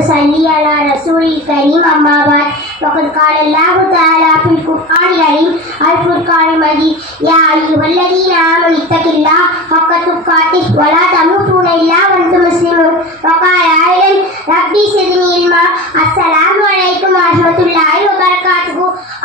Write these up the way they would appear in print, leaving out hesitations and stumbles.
صل على رسول الكريم أما بعد وقد قال الله تعالى في القرآن الكريم الفرقان المجيد يا أيها الذين آمنوا اتقوا الله حق تقاته ولا تموتن إلا وأنتم مسلمون وقال أيضا ربي زدني علما السلام عليكم ورحمة الله وبركاته.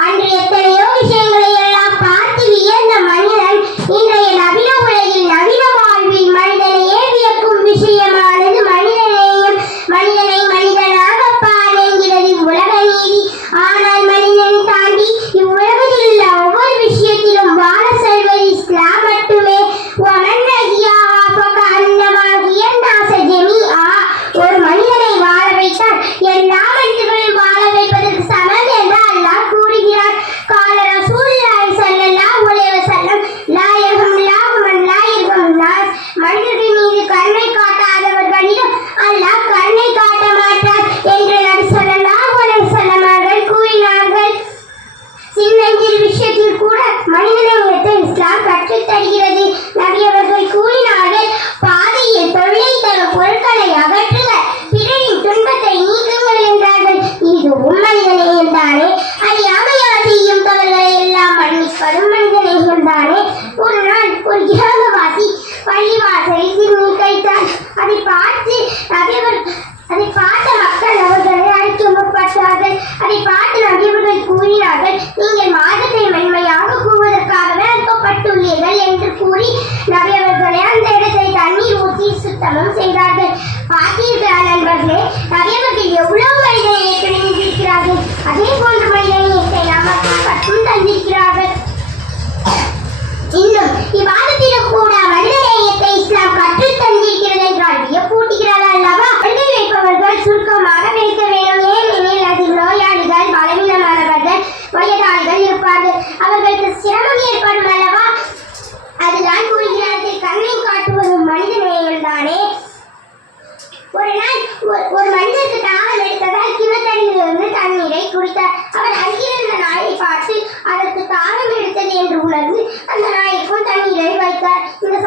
அன்று எத்தனையோ விஷயங்களை எல்லாம் பார்த்து வியந்த மனிதன் இன்றைய நவீன உலகில் நவீன வாழ்வில் மனிதனையே வியக்கும் விஷயமானது மனிதனையும் மனிதனை மனிதனாக பார் என்கிறது உலக நீதி. ஆனால் மனிதனை தாண்டி இவ்வுலகத்தில் உள்ள ஒவ்வொரு விஷயத்திலும் வாழ செல்வது இஸ்லாம் மட்டுமே. ஒரு மனிதனை வாழ வைத்தால் எல்லா மனிதர்களையும் வாழ வைப்பதற்கு சமம் என்று அல்லாஹ் கூறுகிறார். قال رسول الله صلى الله عليه وسلم لا يرحم الله من لا يرحم الناس. மனிதர்கள் மீது கருணை காட்டாதவர்களிடம் அல்லாஹ் கருணை காட்ட மாட்டார் என்று நபி ஸல்லல்லாஹு அலைஹி வஸல்லம் அவர்கள் கூறினார்கள். சின்னஞ்சிறு விஷயத்தில் கூட மனிதநேயத்தை இஸ்லாம் கற்றுத் தருகிறது. நபி அவர்கள் கூறினார்கள், பாதையில் தொல்லை தரும் பொருட்களை அகற்றுக, பிறரின் துன்பத்தை நீக்குங்கள் என்றார்கள். இது மனிதநேயம் தானே? அறியாமையால் செய்யும் தவறுகளை எல்லாம் மன்னிப்பதும் மனிதநேயம் தானே? ஒரு நாள் ஒரு கிராமவாசி பள்ளிவாசலில் சிறுநீர் கழித்தார். அதை பார்த்த மக்கள் அவர்களை அழைக்க முற்பட்டார்கள். அதை பார்த்து நபியவர்கள் கூறினார்கள், நீங்கள் மாதத்தை மென்மையாக கூறுவதற்காகவே அனுப்பப்பட்டுள்ளீர்கள் என்று கூறி நபியவர்களை அந்த இடத்தை தண்ணீர் ஊற்றி சுத்தமும் செய்தார்கள். பார்த்தீர்களா நண்பர்களே, நபியவர்கள் எவ்வளவு மனிதநேயத்தை நினைந்திருக்கிறார்கள். அதே போன்ற மனிதநேயத்தை நமக்கு கற்றும் தந்திருக்கிறார்கள். இன்னும் இவ்வாதத்திலும் கூட மனிதநேயத்தை இஸ்லாம் கற்றுத் தந்திருக்கிறது என்றால் வியப்பூட்டுகிறார்கள் அல்லவா? எழுதி வைப்பவர்கள் சுருக்கமாக வைக்க வேண்டும். ஏனெனில் அதில் நோயாளிகள், பலவீனமானவர்கள், வயதாளிகள் இருப்பார்கள். அவர்களுக்கு சிரமம் ஏற்படும் அல்லவா? அதுதான் கூறுகிறார்கள். கண்ணை காட்டுவது மனிதநேயம் தானே? ஒரு நாள் ஒரு மனிதருக்கு தாகம் எடுத்ததால் கிணத்தடியிலிருந்து தண்ணீரை குடித்தார். அவர் அங்கிருந்த நாயை பார்த்து அதற்கு தாகம் எடுத்தது என்று உணர்ந்து அந்த நாய்க்கும் தண்ணீரை வைத்தார். இந்த